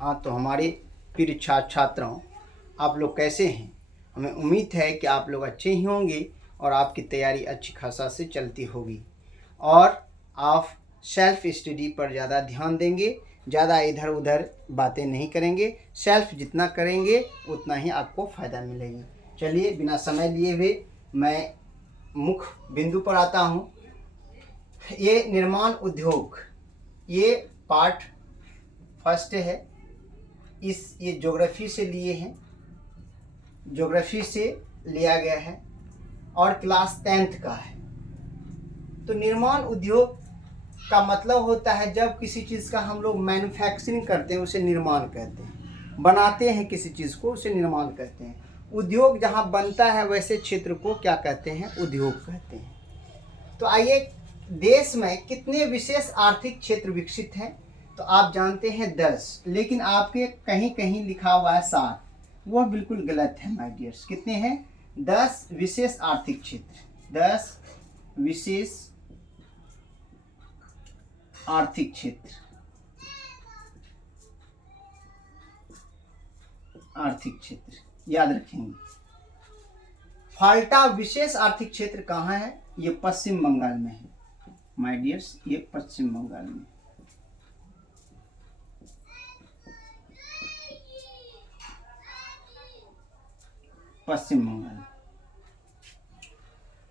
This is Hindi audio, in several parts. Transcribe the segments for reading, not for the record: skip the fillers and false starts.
हाँ, तो हमारे प्रिय छात्रों, आप लोग कैसे हैं? हमें उम्मीद है कि आप लोग अच्छे ही होंगे और आपकी तैयारी अच्छी खासा से चलती होगी और आप सेल्फ स्टडी पर ज़्यादा ध्यान देंगे, ज़्यादा इधर उधर बातें नहीं करेंगे। सेल्फ जितना करेंगे उतना ही आपको फ़ायदा मिलेगी। चलिए, बिना समय लिए हुए मैं मुख्य बिंदु पर आता हूँ। ये निर्माण उद्योग, ये पार्ट फर्स्ट है। ये ज्योग्राफी से लिए हैं, ज्योग्राफी से लिया गया है और क्लास 10th का है। तो निर्माण उद्योग का मतलब होता है जब किसी चीज़ का हम लोग मैन्युफैक्चरिंग करते हैं, उसे निर्माण कहते हैं। बनाते हैं किसी चीज़ को, उसे निर्माण कहते हैं। उद्योग जहाँ बनता है वैसे क्षेत्र को क्या कहते हैं? उद्योग कहते हैं। तो आइए, देश में कितने विशेष आर्थिक क्षेत्र विकसित हैं? तो आप जानते हैं 10, लेकिन आपके कहीं कहीं लिखा हुआ है 7। वह बिल्कुल गलत है माय डियर्स। कितने हैं? 10 विशेष आर्थिक क्षेत्र। 10 विशेष आर्थिक क्षेत्र। आर्थिक क्षेत्र याद रखेंगे। फाल्टा विशेष आर्थिक क्षेत्र कहाँ है? ये पश्चिम बंगाल में है माय डियर्स, ये पश्चिम बंगाल में। पश्चिम बंगाल।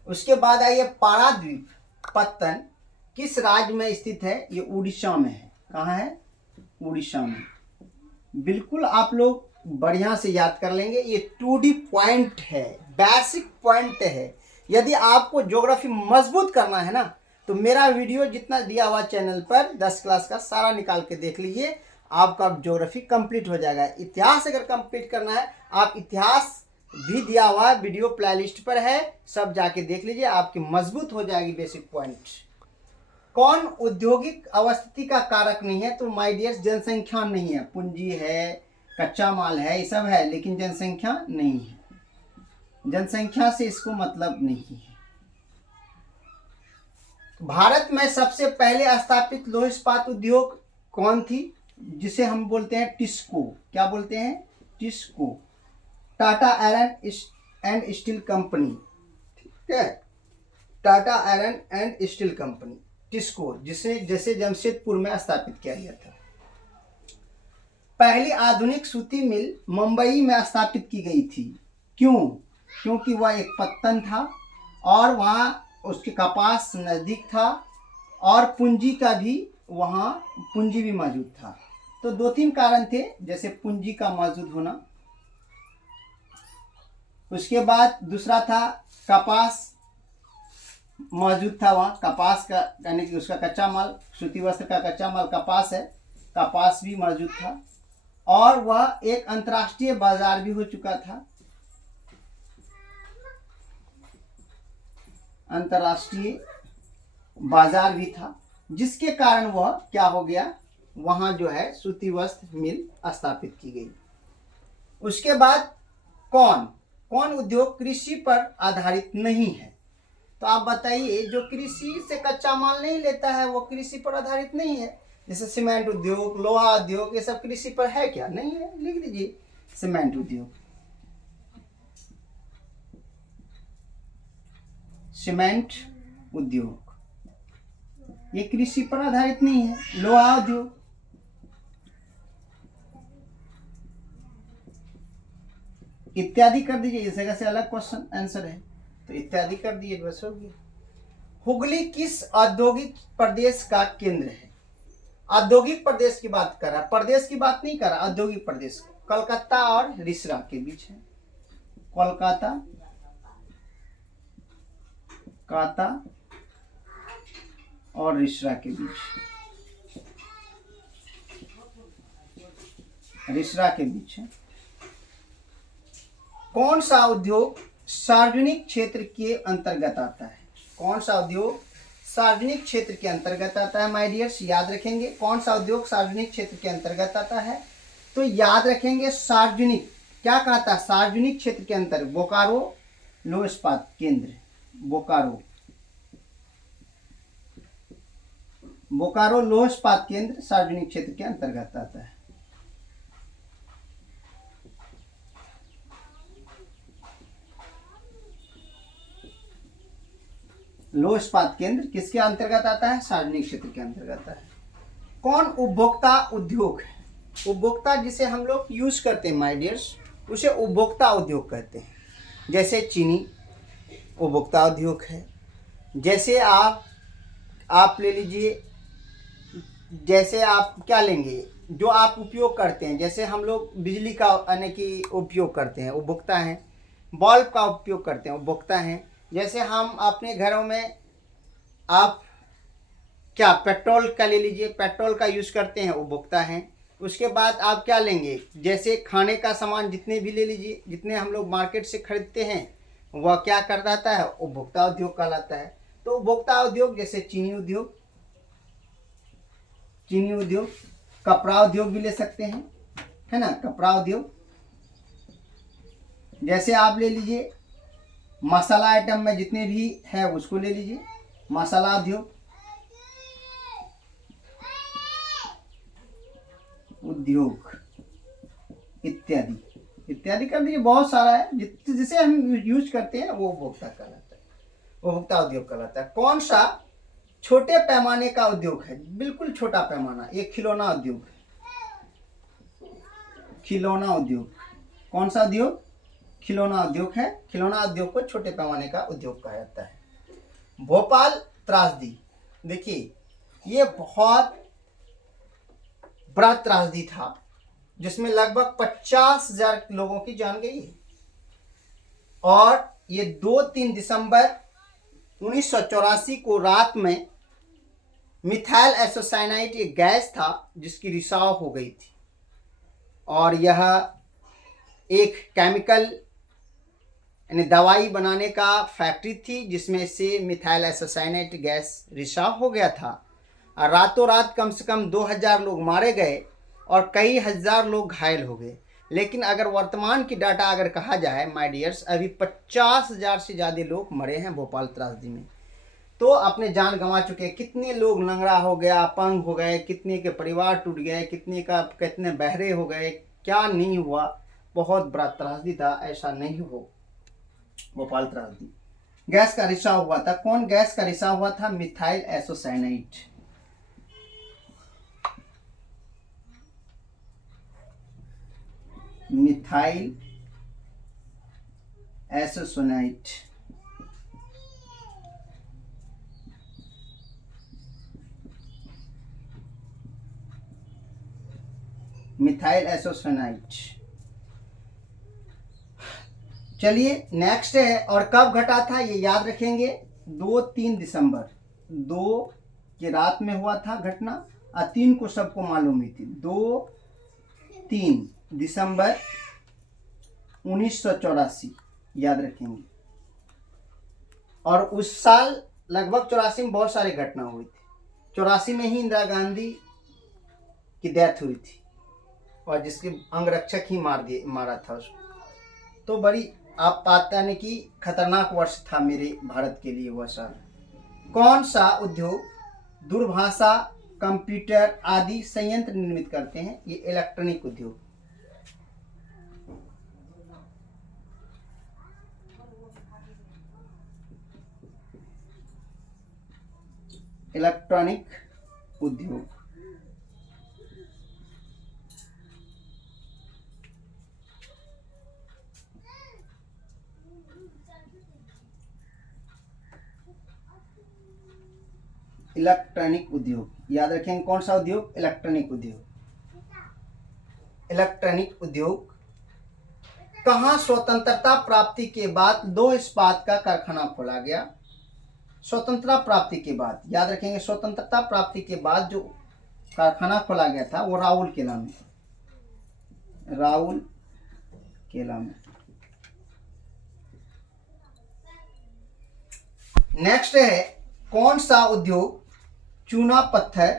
उसके बाद आइए, पारादीप पत्तन किस राज्य में स्थित है? ये उड़ीसा में है। कहाँ है? उड़ीसा में। बिल्कुल आप लोग बढ़िया से याद कर लेंगे। ये 2D पॉइंट है, बेसिक पॉइंट है। यदि आपको ज्योग्राफी मजबूत करना है ना, तो मेरा वीडियो जितना दिया हुआ चैनल पर 10 क्लास का सारा निकाल के देख लीजिए, आपका ज्योग्राफी कंप्लीट हो जाएगा। इतिहास अगर कंप्लीट करना है, आप इतिहास भी दिया हुआ वीडियो प्लेलिस्ट पर है, सब जाके देख लीजिए, आपकी मजबूत हो जाएगी बेसिक पॉइंट। कौन औद्योगिक अवस्थिति का कारक नहीं है? तो माय डियर्स, जनसंख्या नहीं है। पूंजी है, कच्चा माल है, ये सब है, लेकिन जनसंख्या नहीं है। जनसंख्या से इसको मतलब नहीं है। भारत में सबसे पहले स्थापित लौह इस्पात उद्योग कौन थी? जिसे हम बोलते हैं टिस्को। क्या बोलते हैं? TISCO. Tata iron and steel company. ठीक है, Tata iron and steel company, TISCO, जैसे जमशेदपुर में स्थापित किया गया था। पहली आधुनिक सूती मिल मुंबई में स्थापित की गई थी। क्यों? क्योंकि वह एक पत्तन था और वहाँ उसके कपास नज़दीक था और पूंजी का भी वहाँ पूंजी भी मौजूद था। तो 2-3 कारण थे, जैसे पूंजी का मौजूद होना, उसके बाद दूसरा था कपास मौजूद था वहाँ। कपास का यानी कि उसका कच्चा माल, सूती वस्त्र का कच्चा माल कपास है, कपास भी मौजूद था और वह एक अंतर्राष्ट्रीय बाजार भी हो चुका था। अंतर्राष्ट्रीय बाजार भी था, जिसके कारण वह क्या हो गया, वहाँ जो है सूती वस्त्र मिल स्थापित की गई। उसके बाद कौन कौन उद्योग कृषि पर आधारित नहीं है? तो आप बताइए, जो कृषि से कच्चा माल नहीं लेता है वो कृषि पर आधारित नहीं है। जैसे सीमेंट उद्योग, लोहा उद्योग, ये सब कृषि पर है क्या? नहीं है। लिख दीजिए सीमेंट उद्योग। सीमेंट उद्योग ये कृषि पर आधारित नहीं है। लोहा उद्योग, इत्यादि कर दीजिए। इस जगह से अलग क्वेश्चन आंसर है, तो इत्यादि कर दिए, बस हो गया। हुगली किस औद्योगिक प्रदेश का केंद्र है? औद्योगिक प्रदेश की बात कर रहा है, प्रदेश की बात नहीं कर रहा, औद्योगिक प्रदेश। कोलकाता और रिसरा के बीच है। कोलकाता काता और रिसरा के बीच, रिसरा के बीच है। कौन सा उद्योग सार्वजनिक क्षेत्र के अंतर्गत आता है? कौन सा उद्योग सार्वजनिक क्षेत्र के अंतर्गत आता है? माय डियर्स, याद रखेंगे, कौन सा उद्योग सार्वजनिक क्षेत्र के अंतर्गत आता है? तो याद रखेंगे, सार्वजनिक क्या कहता है? सार्वजनिक क्षेत्र के अंतर्गत बोकारो लौह इस्पात केंद्र। बोकारो लौह इस्पात केंद्र सार्वजनिक क्षेत्र के अंतर्गत आता है। लौह इस्पात केंद्र किसके अंतर्गत आता है? सार्वजनिक क्षेत्र के अंतर्गत आता है। कौन उपभोक्ता उद्योग है? उपभोक्ता जिसे हम लोग यूज करते हैं माय डियर्स, उसे उपभोक्ता उद्योग कहते हैं। जैसे चीनी उपभोक्ता उद्योग है। जैसे आप ले लीजिए, जैसे आप क्या लेंगे, जो आप उपयोग करते हैं, जैसे हम लोग बिजली का यानी कि उपयोग करते हैं, उपभोक्ता हैं। बल्ब का उपयोग करते हैं, उपभोक्ता हैं। जैसे हम अपने घरों में आप क्या पेट्रोल का ले लीजिए, पेट्रोल का यूज़ करते हैं, उपभोक्ता हैं। उसके बाद आप क्या लेंगे, जैसे खाने का सामान जितने भी ले लीजिए, जितने हम लोग मार्केट से खरीदते हैं, वह क्या कहलाता है? उपभोक्ता उद्योग कहलाता है। तो उपभोक्ता उद्योग जैसे चीनी उद्योग, कपड़ा उद्योग भी ले सकते हैं, है ना, कपड़ा उद्योग। जैसे आप ले लीजिए मसाला आइटम में जितने भी है उसको ले लीजिए, मसाला उद्योग इत्यादि कर दीजिए, बहुत सारा है जिसे हम यूज करते हैं वो उपभोक्ता कहलाता है, उपभोक्ता उद्योग कहलाता है। कौन सा छोटे पैमाने का उद्योग है? बिल्कुल छोटा पैमाना, ये खिलौना उद्योग है। खिलौना उद्योग कौन सा उद्योग? खिलौना उद्योग है। खिलौना उद्योग को छोटे पैमाने का उद्योग कहा जाता है। भोपाल त्रासदी, देखिए ये बहुत बड़ा त्रासदी था जिसमें लगभग 50,000 लोगों की जान गई है। और ये 2-3 दिसंबर 1984 को रात में मिथाइल एसोसाइनाइट एक गैस था जिसकी रिसाव हो गई थी, और यह एक केमिकल यानी दवाई बनाने का फैक्ट्री थी जिसमें से मिथाइल एसोसाइनाइट गैस रिसाव हो गया था। और रातों रात कम से कम 2000 लोग मारे गए और कई हजार लोग घायल हो गए। लेकिन अगर वर्तमान की डाटा अगर कहा जाए माय डियर्स, अभी 50,000 से ज़्यादा लोग मरे हैं भोपाल त्रासदी में। तो अपने जान गंवा चुके हैं, कितने लोग लंगड़ा हो गया, अपंग हो गए, कितने के परिवार टूट गए, कितने बहरे हो गए, क्या नहीं हुआ। बहुत बड़ा त्रासदी था, ऐसा नहीं हो। भोपाल त्रासदी गैस का रिसाव हुआ था। कौन गैस का रिसाव हुआ था? Methyl isocyanate. Methyl isocyanate methyl isocyanate. चलिए नेक्स्ट है, और कब घटा था ये याद रखेंगे, 2-3 दिसंबर 2 की रात में हुआ था घटना, और 3 को सबको मालूम ही थी। 2-3 दिसंबर 1984 याद रखेंगे। और उस साल लगभग 84 में बहुत सारी घटना हुई थी। 84 में ही इंदिरा गांधी की डेथ हुई थी और जिसके अंगरक्षक ही मारा था उसको। तो बड़ी आप पाता नहीं कि खतरनाक वर्ष था मेरे भारत के लिए वह साल। कौन सा उद्योग दूरभाषा, कंप्यूटर आदि संयंत्र निर्मित करते हैं? ये इलेक्ट्रॉनिक उद्योग। इलेक्ट्रॉनिक उद्योग इलेक्ट्रॉनिक उद्योग याद रखेंगे। कौन सा उद्योग? इलेक्ट्रॉनिक उद्योग। इलेक्ट्रॉनिक उद्योग कहाँ स्वतंत्रता प्राप्ति के बाद लौह इस्पात का कारखाना खोला गया? स्वतंत्रता प्राप्ति के बाद याद रखेंगे, स्वतंत्रता प्राप्ति के बाद जो कारखाना खोला गया था वो राउरकेला में। नेक्स्ट है, कौन सा उद्योग चूना पत्थर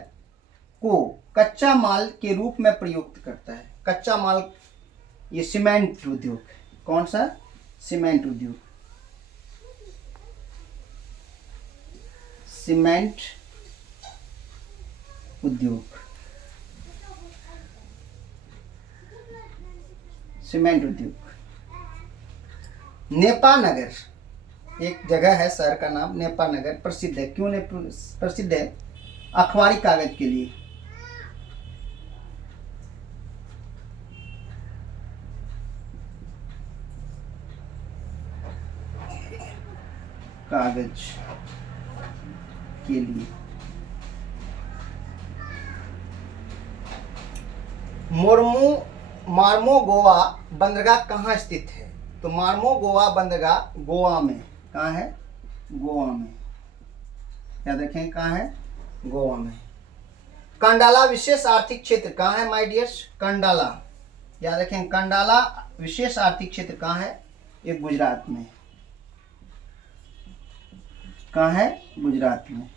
को कच्चा माल के रूप में प्रयुक्त करता है? कच्चा माल, ये सीमेंट उद्योग। कौन सा? सीमेंट उद्योग। सीमेंट उद्योग। नेपा नगर एक जगह है, शहर का नाम नेपाल नगर, प्रसिद्ध है। क्यों प्रसिद्ध है? अखबारी कागज के लिए। कागज के लिए। मार्मोगोवा बंदरगाह कहाँ स्थित है? तो मार्मोगोवा बंदरगाह गोवा में। कहाँ है? गोवा में। याद रखें, कहाँ है? गोवा में। कंडाला विशेष आर्थिक क्षेत्र कहाँ है माय डियर्स? कंडाला, याद रखें, कंडाला विशेष आर्थिक क्षेत्र कहाँ है? ये गुजरात में। कहाँ है? गुजरात में।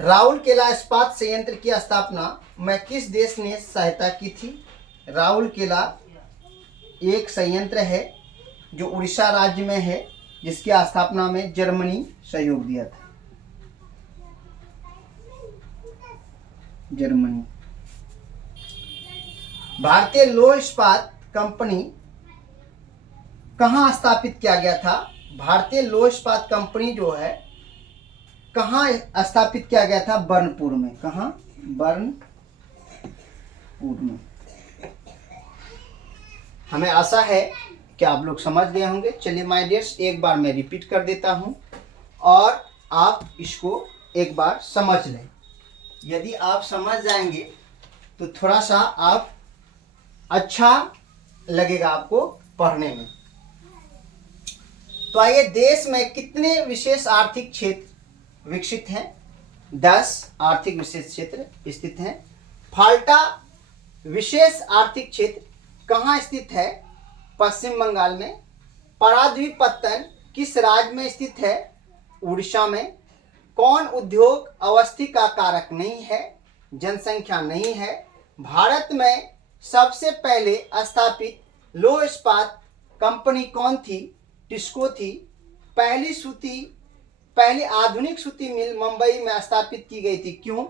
राउरकेला इस्पात संयंत्र की स्थापना में किस देश ने सहायता की थी? राउरकेला एक संयंत्र है जो उड़ीसा राज्य में है, जिसकी स्थापना में जर्मनी सहयोग दिया था। जर्मनी। भारतीय लौह इस्पात कंपनी कहाँ स्थापित किया गया था? भारतीय लौह इस्पात कंपनी जो है कहाँ स्थापित किया गया था? बर्नपुर में। कहाँ? बर्नपुर में। हमें आशा है कि आप लोग समझ गए होंगे। चलिए माय डियर्स, एक बार मैं रिपीट कर देता हूं और आप इसको एक बार समझ लें। यदि आप समझ जाएंगे तो थोड़ा सा आप अच्छा लगेगा आपको पढ़ने में। तो आइए, देश में कितने विशेष आर्थिक क्षेत्र विकसित हैं? 10 आर्थिक विशेष क्षेत्र स्थित हैं। फाल्टा विशेष आर्थिक क्षेत्र कहाँ स्थित है? पश्चिम बंगाल में। पारादीपत्तन किस राज्य में स्थित है? उड़ीसा में। कौन उद्योग अवस्थी का कारक नहीं है? जनसंख्या नहीं है। भारत में सबसे पहले स्थापित लौह इस्पात कंपनी कौन थी? टिस्को थी। पहली आधुनिक सूती मिल मुंबई में स्थापित की गई थी। क्यों?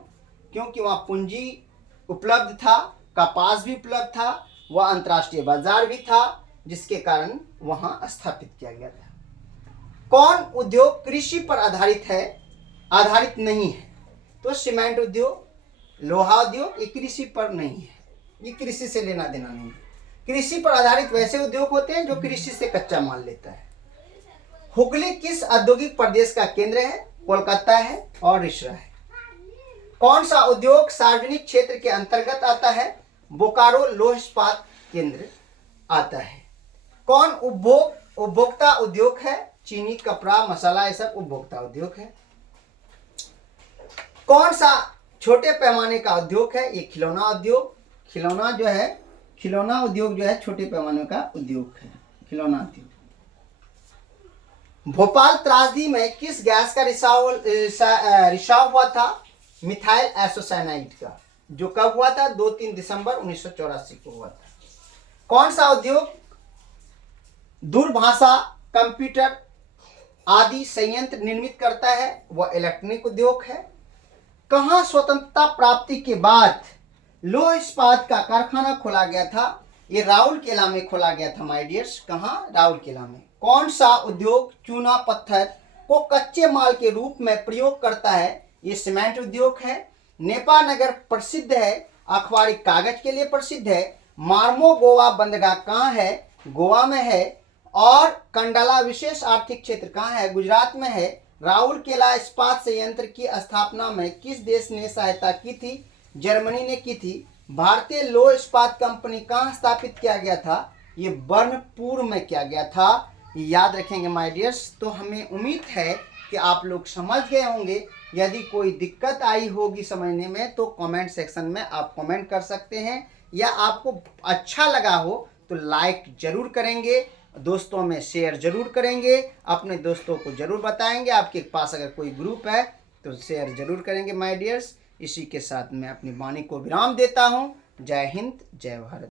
क्योंकि वहाँ पूंजी उपलब्ध था, कपास भी उपलब्ध था, वह अंतर्राष्ट्रीय बाजार भी था, जिसके कारण वहाँ स्थापित किया गया था। कौन उद्योग कृषि पर आधारित नहीं है? तो सीमेंट उद्योग, लोहा उद्योग, ये कृषि पर नहीं है, ये कृषि से लेना देना नहीं है। कृषि पर आधारित वैसे उद्योग होते हैं जो कृषि से कच्चा माल लेता है। हुगली किस औद्योगिक प्रदेश का केंद्र है? कोलकाता है और रिसरा है। कौन सा उद्योग सार्वजनिक क्षेत्र के अंतर्गत आता है? बोकारो लौह इस्पात केंद्र आता है। कौन उपभोक्ता उद्योग है? चीनी, कपड़ा, मसाला, ये सब उपभोक्ता उद्योग है। कौन सा छोटे पैमाने का उद्योग है? ये खिलौना उद्योग। खिलौना उद्योग जो है छोटे पैमाने का उद्योग है, खिलौना उद्योग। भोपाल त्रासदी में किस गैस का रिसाव हुआ था? मिथाइल एसोसाइनाइड का, जो कब हुआ था? 2-3 दिसंबर 1984 को हुआ था। कौन सा उद्योग दूरभाषा, कंप्यूटर आदि संयंत्र निर्मित करता है? वह इलेक्ट्रॉनिक उद्योग है। कहाँ स्वतंत्रता प्राप्ति के बाद लौह इस्पात का कारखाना खोला गया था? ये राउरकेला में खोला गया था माय डियर्स। कहाँ? राउरकेला में। कौन सा उद्योग चूना पत्थर को कच्चे माल के रूप में प्रयोग करता है? ये सीमेंट उद्योग है। नेपाल नगर प्रसिद्ध है, अखबारी कागज के लिए प्रसिद्ध है। मार्मोगोवा बंदरगाह कहाँ है? गोवा में है। और कंडाला विशेष आर्थिक क्षेत्र कहाँ है? गुजरात में है। राउरकेला इस्पात संयंत्र की स्थापना में किस देश ने सहायता की थी? जर्मनी ने की थी। भारतीय लौह इस्पात कंपनी कहाँ स्थापित किया गया था? ये बर्नपुर में किया गया था। ये याद रखेंगे माय डियर्स। तो हमें उम्मीद है कि आप लोग समझ गए होंगे। यदि कोई दिक्कत आई होगी समझने में तो कमेंट सेक्शन में आप कमेंट कर सकते हैं, या आपको अच्छा लगा हो तो लाइक जरूर करेंगे, दोस्तों में शेयर जरूर करेंगे, अपने दोस्तों को जरूर बताएंगे। आपके पास अगर कोई ग्रुप है तो शेयर जरूर करेंगे माय डियर्स। इसी के साथ मैं अपनी वाणी को विराम देता हूँ। जय हिंद, जय भारत।